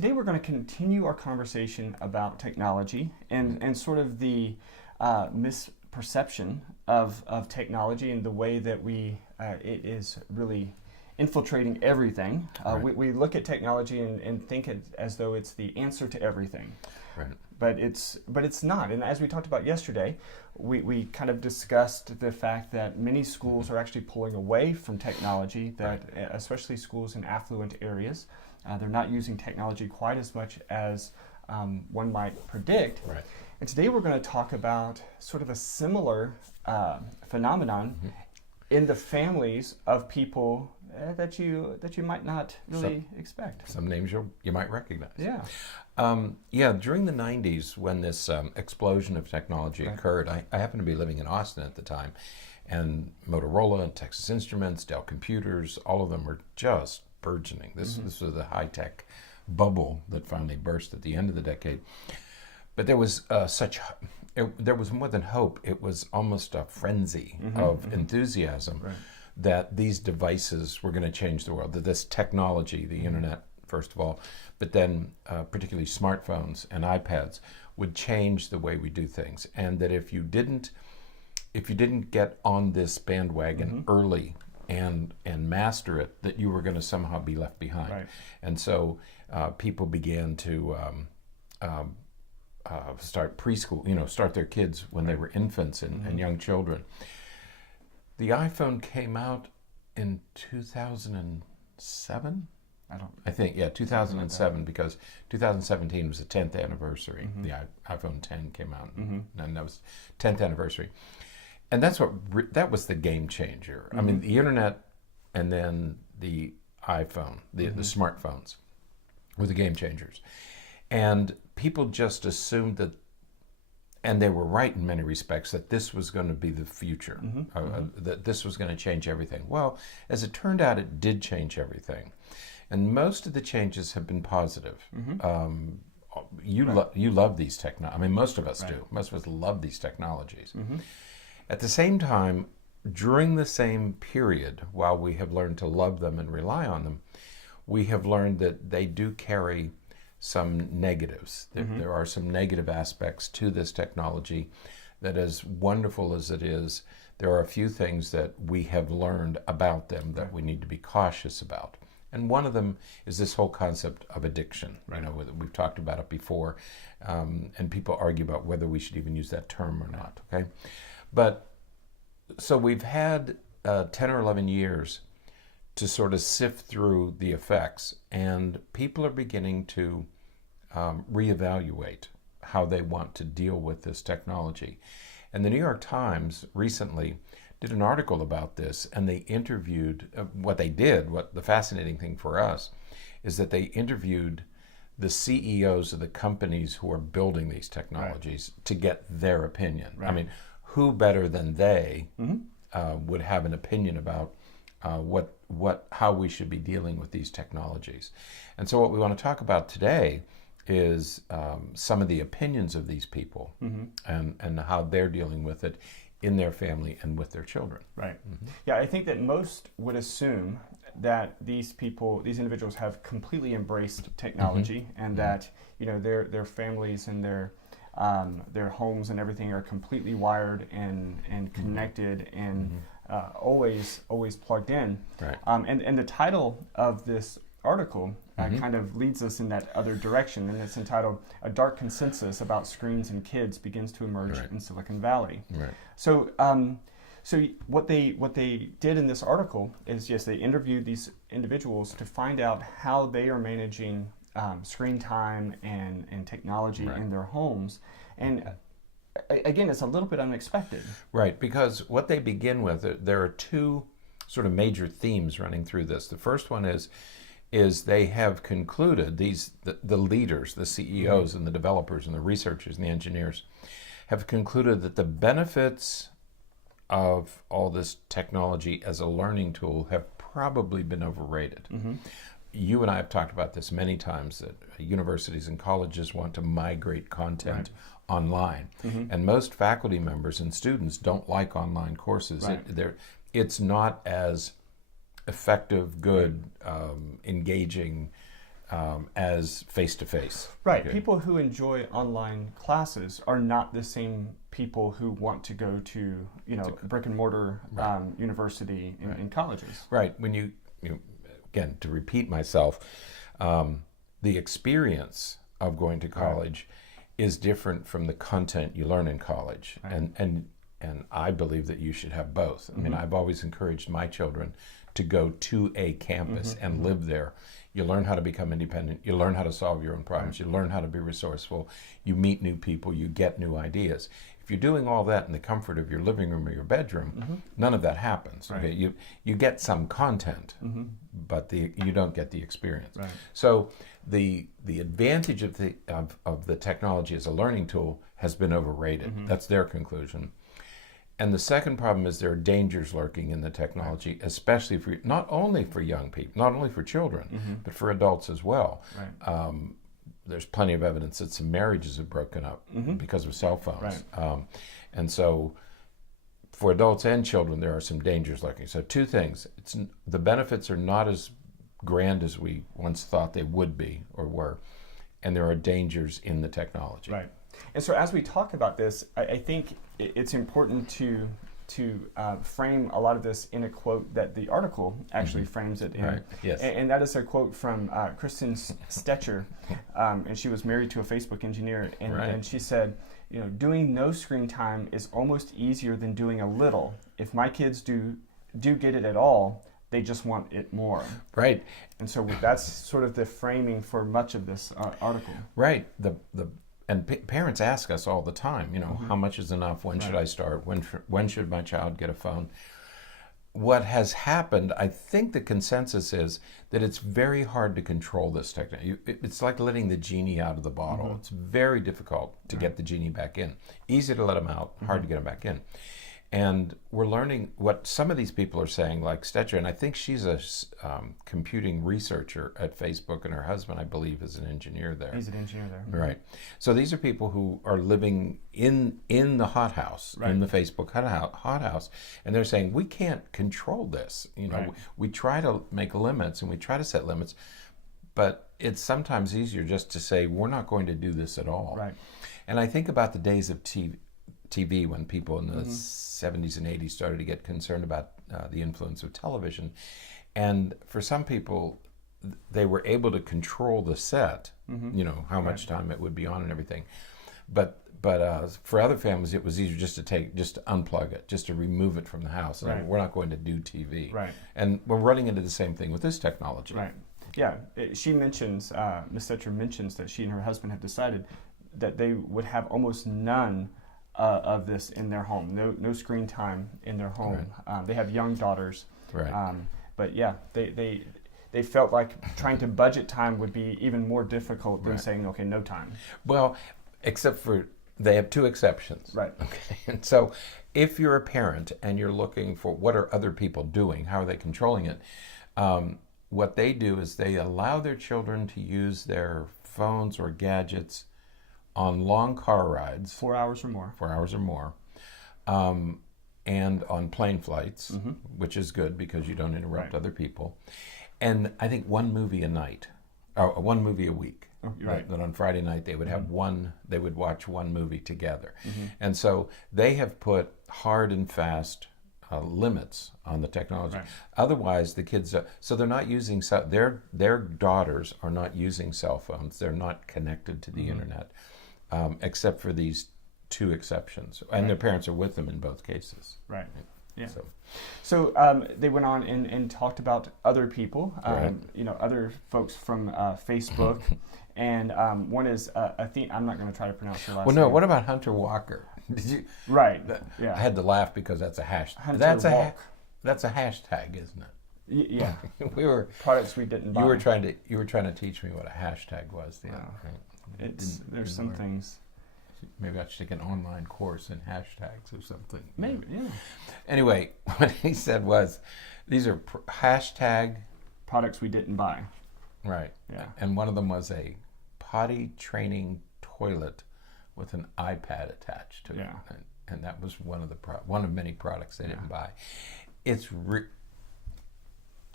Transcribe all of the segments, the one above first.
Today we're going to continue our conversation about technology and sort of the misperception of technology and the way that it is really infiltrating everything. We look at technology and think it as though it's the answer to everything. Right. But it's not. And as we talked about yesterday, we kind of discussed the fact that many schools are actually pulling away from technology, that especially schools in affluent areas, they're not using technology quite as much as one might predict. Right. And today we're going to talk about sort of a similar phenomenon in the families of people that you might not really expect. Some names you might recognize. Yeah. During the 90s, when this explosion of technology occurred, I happened to be living in Austin at the time, and Motorola and Texas Instruments, Dell Computers, all of them were just burgeoning. This was the high-tech bubble that finally burst at the end of the decade. But there was there was more than hope. It was almost a frenzy of enthusiasm that these devices were going to change the world, that this technology, the internet, first of all, but then particularly smartphones and iPads would change the way we do things. And that if you didn't get on this bandwagon early and master it, that you were going to somehow be left behind. Right. And so people began to start preschool, start their kids when they were infants and young children. The iPhone came out in 2007? I think 2007, because 2017 was the 10th anniversary. The iPhone 10 came out, and that was 10th anniversary. And that was the game changer. I mean, the internet and then the iPhone, the smartphones were the game changers. And people just assumed that, and they were right in many respects, that this was going to be the future, that this was going to change everything. Well, as it turned out, it did change everything. And most of the changes have been positive. You love these technologies. I mean, most of us do. Most of us love these technologies. At the same time, during the same period, while we have learned to love them and rely on them, we have learned that they do carry some negatives. There are some negative aspects to this technology that, as wonderful as it is, there are a few things that we have learned about them that we need to be cautious about. And one of them is this whole concept of addiction. We've talked about it before, and people argue about whether we should even use that term or not, okay? But, so we've had 10 or 11 years to sort of sift through the effects, and people are beginning to reevaluate how they want to deal with this technology. And the New York Times recently did an article about this, and they interviewed, the fascinating thing for us is that they interviewed the CEOs of the companies who are building these technologies to get their opinion. I mean, who better than they would have an opinion about how we should be dealing with these technologies. And so what we want to talk about today is some of the opinions of these people and how they're dealing with it in their family and with their children. Right. Yeah, I think that most would assume that these individuals have completely embraced technology and that their families and their homes and everything are completely wired and connected and always plugged in. Right. And the title of this article kind of leads us in that other direction, and it's entitled "A Dark Consensus About Screens and Kids Begins to Emerge in Silicon Valley." Right. So what they did in this article is, they interviewed these individuals to find out how they are managing screen time and technology in their homes. And again, it's a little bit unexpected. Right, because what they begin with, there are two sort of major themes running through this. The first one is they have concluded, the leaders, the CEOs and the developers and the researchers and the engineers have concluded that the benefits of all this technology as a learning tool have probably been overrated. You and I have talked about this many times, that universities and colleges want to migrate content online. And most faculty members and students don't like online courses. It's not as effective, good, engaging as face-to-face. Right. Okay. People who enjoy online classes are not the same people who want to go to, brick and mortar university in colleges. Right. When you again, to repeat myself, the experience of going to college is different from the content you learn in college. Right. And I believe that you should have both. I mean, I've always encouraged my children to go to a campus and live there. You learn how to become independent. You learn how to solve your own problems. You learn how to be resourceful. You meet new people. You get new ideas. If you're doing all that in the comfort of your living room or your bedroom, none of that happens. Right. Okay? You get some content, but you don't get the experience. Right. So the advantage of the technology as a learning tool has been overrated. That's their conclusion. And the second problem is there are dangers lurking in the technology, especially for not only for young people, not only for children, but for adults as well. Right. There's plenty of evidence that some marriages have broken up because of cell phones. Right. And so for adults and children, there are some dangers lurking. So two things. The benefits are not as grand as we once thought they would be or were, and there are dangers in the technology. Right. And so as we talk about this, I think it's important to frame a lot of this in a quote that the article actually frames it in. Right. Yes. And that is a quote from Kristen Stetcher, and she was married to a Facebook engineer, and she said, doing no screen time is almost easier than doing a little. If my kids do get it at all, they just want it more. Right. And so that's sort of the framing for much of this article. Right. And parents ask us all the time, how much is enough? When should I start? When should my child get a phone? What has happened, I think the consensus is that it's very hard to control this technology. It's like letting the genie out of the bottle. It's very difficult to get the genie back in. Easy to let him out, hard to get him back in. And we're learning what some of these people are saying, like Stetcher, and I think she's a computing researcher at Facebook, and her husband, I believe, is an engineer there. He's an engineer there. Right. So these are people who are living in the hothouse, in the Facebook hothouse, and they're saying, we can't control this. We try to make limits, and we try to set limits, but it's sometimes easier just to say, we're not going to do this at all. Right. And I think about the days of TV when people in the 70s and 80s started to get concerned about the influence of television. And for some people, they were able to control the set, how much time it would be on and everything. But for other families, it was easier just to unplug it, just to remove it from the house. And we're not going to do TV. Right. And we're running into the same thing with this technology. Right. Yeah. She mentions, Ms. Stetcher mentions that she and her husband have decided that they would have almost none of this in their home. No screen time in their home. Right. They have young daughters. Right. But yeah, they felt like trying to budget time would be even more difficult than saying, okay, no time. Well, except for they have two exceptions. Right. Okay. And so if you're a parent and you're looking for what are other people doing, how are they controlling it, what they do is they allow their children to use their phones or gadgets on long car rides. 4 hours or more. 4 hours or more. And on plane flights, which is good because you don't interrupt other people. And I think one movie a night, or one movie a week. Right. That on Friday night they would have they would watch one movie together. And so they have put hard and fast limits on the technology. Right. Otherwise, the kids, so they're not using, their daughters are not using cell phones. They're not connected to the internet, except for these two exceptions. And their parents are with them in both cases. Right. Yeah. So they went on and talked about other people, other folks from Facebook. And one is, I'm not going to try to pronounce your last name. Well, no, what about Hunter Walker? Did you? Right. Yeah. I had to laugh because that's a hashtag. That's a hashtag, isn't it? Yeah. We were products we didn't buy. You were trying to teach me what a hashtag was. There's some things. Maybe I should take an online course in hashtags or something. Maybe, yeah. Anyway, what he said was, these are hashtag products we didn't buy. Right. Yeah. And one of them was a potty training toilet with an iPad attached to it. And that was one of many products they didn't buy.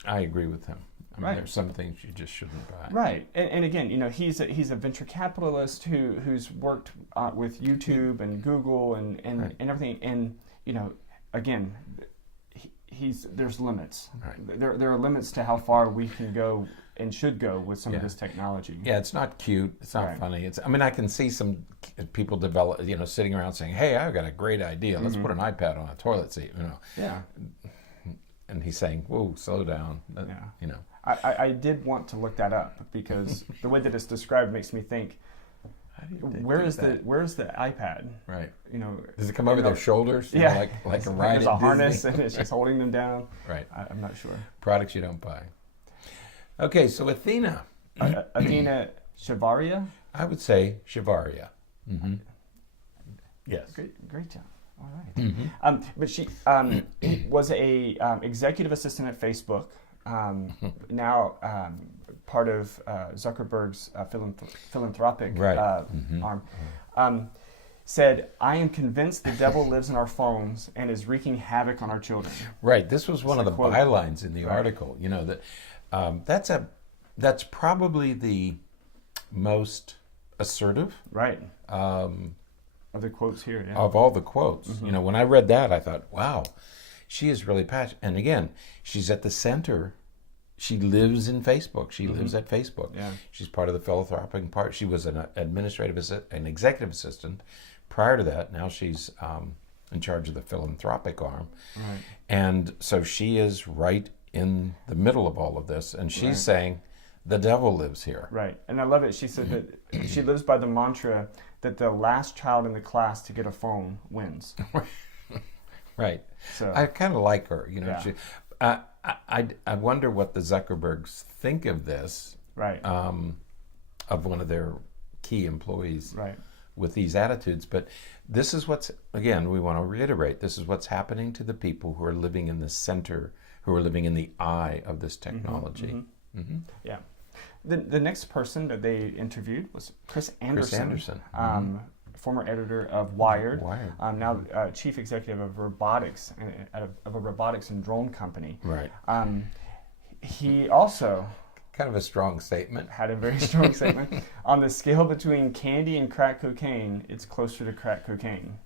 I agree with him. I mean, there's some things you just shouldn't buy. Right, and again, he's a venture capitalist who's worked with YouTube and Google and everything, and again, there's limits. Right. There are limits to how far we can go and should go with some of this technology. Yeah, it's not cute. It's not funny. I can see some people sitting around saying, "Hey, I've got a great idea. Let's put an iPad on a toilet seat." Yeah. And he's saying, "Whoa, slow down." I did want to look that up because the way that it's described makes me think, where's the iPad? Right. Does it come over their shoulders? Yeah. Like a ride. There's a harness and it's just holding them down. Right. I'm not sure. Products you don't buy. Okay, so Athena. Athena Shavaria? I would say Shavaria. Mm-hmm. Yes. Great job. All right. Mm-hmm. But she was a executive assistant at Facebook. Now part of Zuckerberg's philanthropic arm. Said, "I am convinced the devil lives in our phones and is wreaking havoc on our children." Right. This was one of the bylines in the article. That's probably the most assertive. Right. Of the quotes here. Yeah. Of all the quotes. Mm-hmm. When I read that, I thought, wow, she is really passionate. And again, she's at the center. She lives in Facebook. She lives at Facebook. Yeah. She's part of the philanthropic part. She was an executive assistant. Prior to that, now she's in charge of the philanthropic arm. Right. And so she is right in the middle of all of this. And she's saying, the devil lives here. Right. And I love it. She said that she lives by the mantra that the last child in the class to get a phone wins. Right. So I kind of like her. I wonder what the Zuckerbergs think of this. Right. Of one of their key employees. Right. With these attitudes. But this is again, we want to reiterate, this is what's happening to the people who are living in the center, who are living in the eye of this technology. Mm-hmm. Mm-hmm. Yeah. The next person that they interviewed was Chris Anderson. Former editor of Wired. Now chief executive of robotics, of a robotics and drone company. Right. He also... Kind of a strong statement. Had a very strong statement. On the scale between candy and crack cocaine, it's closer to crack cocaine.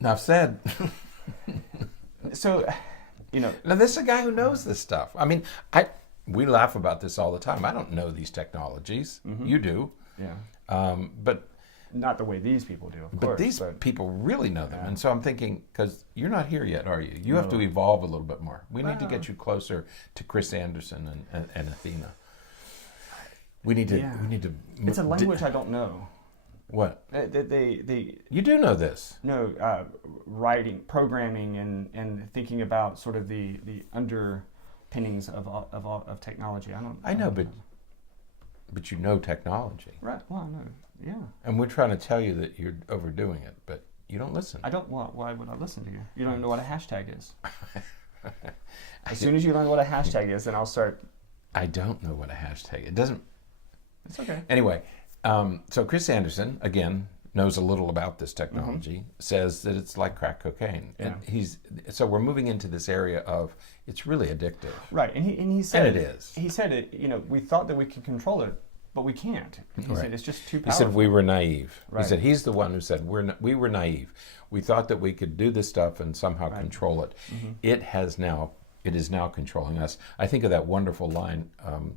Enough said. So, Now this is a guy who knows this stuff. I mean, we laugh about this all the time. I don't know these technologies. Mm-hmm. You do. Yeah. But not the way these people do, of course. But these people really know them. Yeah. And so I'm thinking, because you're not here yet, are you? You have to evolve a little bit more. We need to get you closer to Chris Anderson and Athena. We need to. It's a language I don't know. What? You do know this. No, writing, programming, and thinking about sort of the underpinnings of technology. I know, but you know technology. Right. Well, I know. Yeah. And we're trying to tell you that you're overdoing it, but you don't listen. I don't. Why would I listen to you? You don't know what a hashtag is. As soon as you learn what a hashtag is, then I'll start. I don't know what a hashtag is. It doesn't. It's okay. Anyway, so Chris Anderson, again, knows a little about this technology, says that it's like crack cocaine. Yeah. And so we're moving into this area of it's really addictive. Right. And he said and it is. He said it, we thought that we could control it, but we can't. He said it's just too powerful. He said we were naive. Right. He said he's the one who said we were naive. We thought that we could do this stuff and somehow control it. Mm-hmm. It is now controlling us. I think of that wonderful line,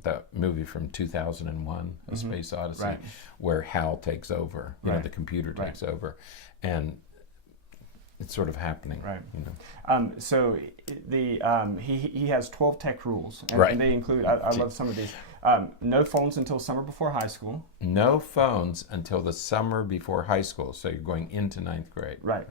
that movie from 2001, A Space Odyssey, where Hal takes over, the computer takes over, and it's sort of happening. Right. So he has 12 tech rules, and they include, I love some of these. No phones until summer before high school. No phones until the summer before high school, so you're going into 9th grade. Right.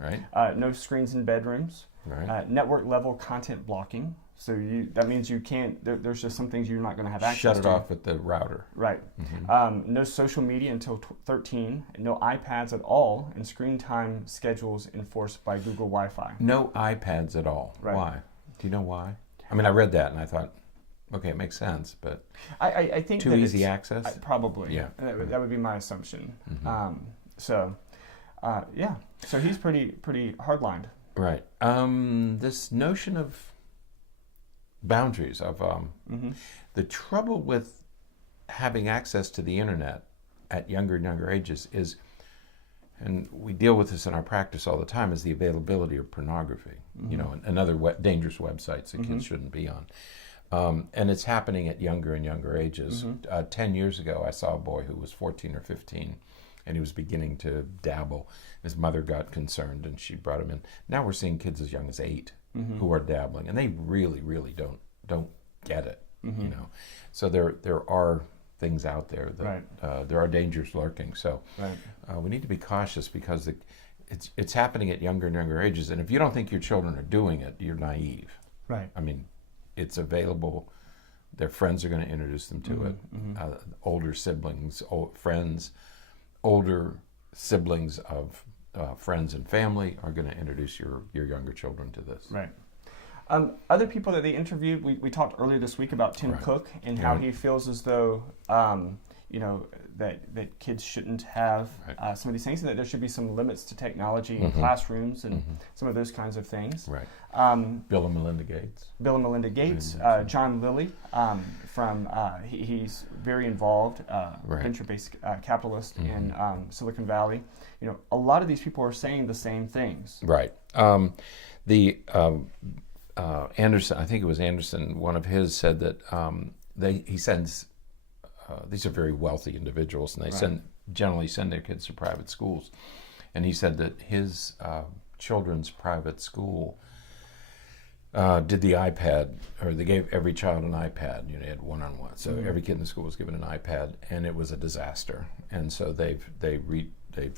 No screens in bedrooms. Right. Network level content blocking. So that means you can't. There's just some things you're not going to have access to. Shut it off at the router. Right. Mm-hmm. No social media until 13. No iPads at all, and screen time schedules enforced by Google Wi-Fi. No iPads at all. Right. Why? Do you know why? I mean, I read that and I thought, okay, it makes sense, but I think too easy access. Probably. Yeah. That would be my assumption. Mm-hmm. So he's pretty hardlined. Right. This notion of boundaries of the trouble with having access to the internet at younger and younger ages is, and we deal with this in our practice all the time, is the availability of pornography, and other dangerous websites that kids shouldn't be on. And it's happening at younger and younger ages. 10 years ago, I saw a boy who was 14 or 15, and he was beginning to dabble. His mother got concerned, and she brought him in. Now we're seeing kids as young as 8 who are dabbling, and they really, really don't get it. So there are things out there that there are dangers lurking. So we need to be cautious because it's happening at younger and younger ages. And if you don't think your children are doing it, you're naive. Right. I mean, it's available. Their friends are going to introduce them to it. Older siblings, friends, older siblings of friends and family are going to introduce your younger children to this. Right. Other people that they interviewed, we talked earlier this week about Tim Cook and how he feels as though, that kids shouldn't have some of these things, and that there should be some limits to technology in classrooms and some of those kinds of things. Right. Bill and Melinda Gates. John Lilly, he's very involved, venture-based capitalist in Silicon Valley. A lot of these people are saying the same things. Right. Anderson, I think it was Anderson, one of his said that he sends, these are very wealthy individuals, and they generally send their kids to private schools. And he said that his children's private school did the iPad, or they gave every child an iPad. They had one-on-one. So every kid in the school was given an iPad, and it was a disaster. And so they've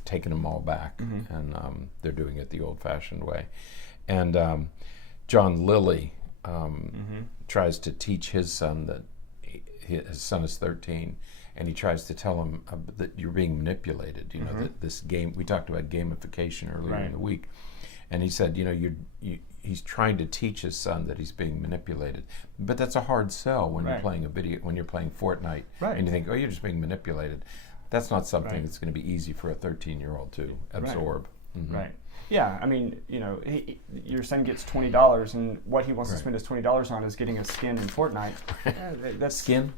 taken them all back, and they're doing it the old-fashioned way. And John Lilly tries to teach his son that his son is 13, and he tries to tell him that you're being manipulated. That this game, we talked about gamification earlier in the week, and he said, he's trying to teach his son that he's being manipulated. But that's a hard sell when you're playing when you're playing Fortnite, and you think, oh, you're just being manipulated. That's not something that's going to be easy for a 13-year-old to absorb. Right. Yeah, I mean, your son gets $20, and what he wants to spend his $20 on is getting a skin in Fortnite. That's skin.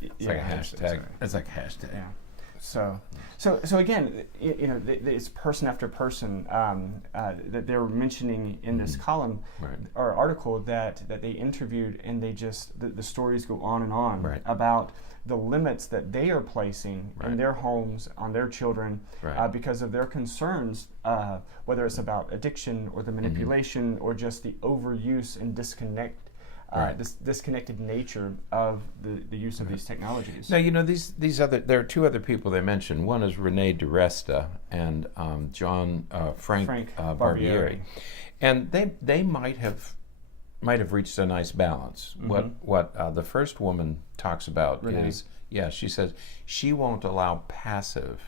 It's like a hashtag. It's like a hashtag. Yeah. So again, it's person after person that they were mentioning in this column or article that they interviewed, and they just the stories go on and on about the limits that they are placing in their homes on their children because of their concerns, whether it's about addiction or the manipulation or just the overuse and this disconnected nature of the use of these technologies. Now, there are two other people they mentioned. One is Renee DiResta and Frank Barbieri, and they might have reached a nice balance. What the first woman talks about is, she says she won't allow passive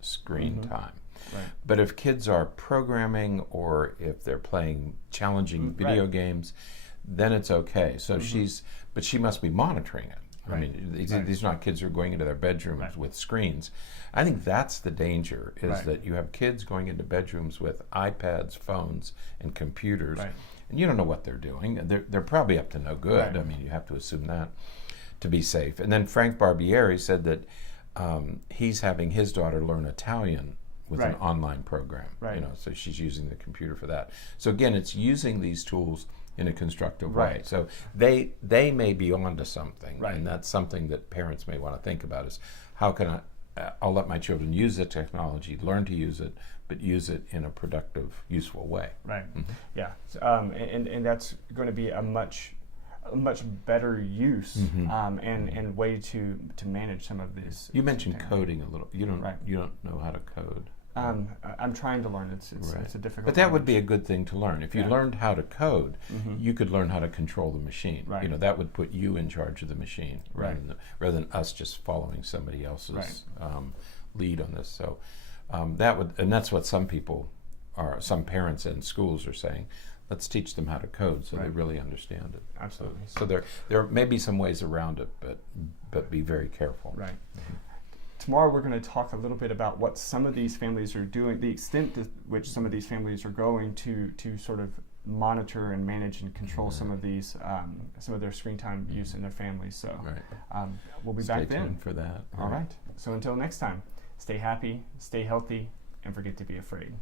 screen time. Right. But if kids are programming or if they're playing challenging video games, then it's okay. So she must be monitoring it. I mean, these are not kids who are going into their bedrooms with screens. I think that's the danger, is that you have kids going into bedrooms with iPads, phones, and computers, and you don't know what they're doing. They're probably up to no good. I mean, you have to assume that to be safe. And then Frank Barbieri said that he's having his daughter learn Italian with an online program. So she's using the computer for that. So again, it's using these tools in a constructive way. So they may be onto something, and that's something that parents may want to think about: is how can I'll let my children use the technology, learn to use it, but use it in a productive, useful way. Yeah, and that's going to be a much better use and way to manage some of these. You mentioned coding a little. You don't know how to code. I'm trying to learn. It's a difficult. But that would be a good thing to learn. If you learned how to code, you could learn how to control the machine. That would put you in charge of the machine, rather than us just following somebody else's lead on this. So that's what some parents and schools are saying. Let's teach them how to code so they really understand it. Absolutely. So there may be some ways around it, but be very careful. Right. Tomorrow we're going to talk a little bit about what some of these families are doing, the extent to which some of these families are going to sort of monitor and manage and control some of these, some of their screen time use in their families. So we'll be Stay back then. tuned for that. All right. So until next time, stay happy, stay healthy, and forget to be afraid.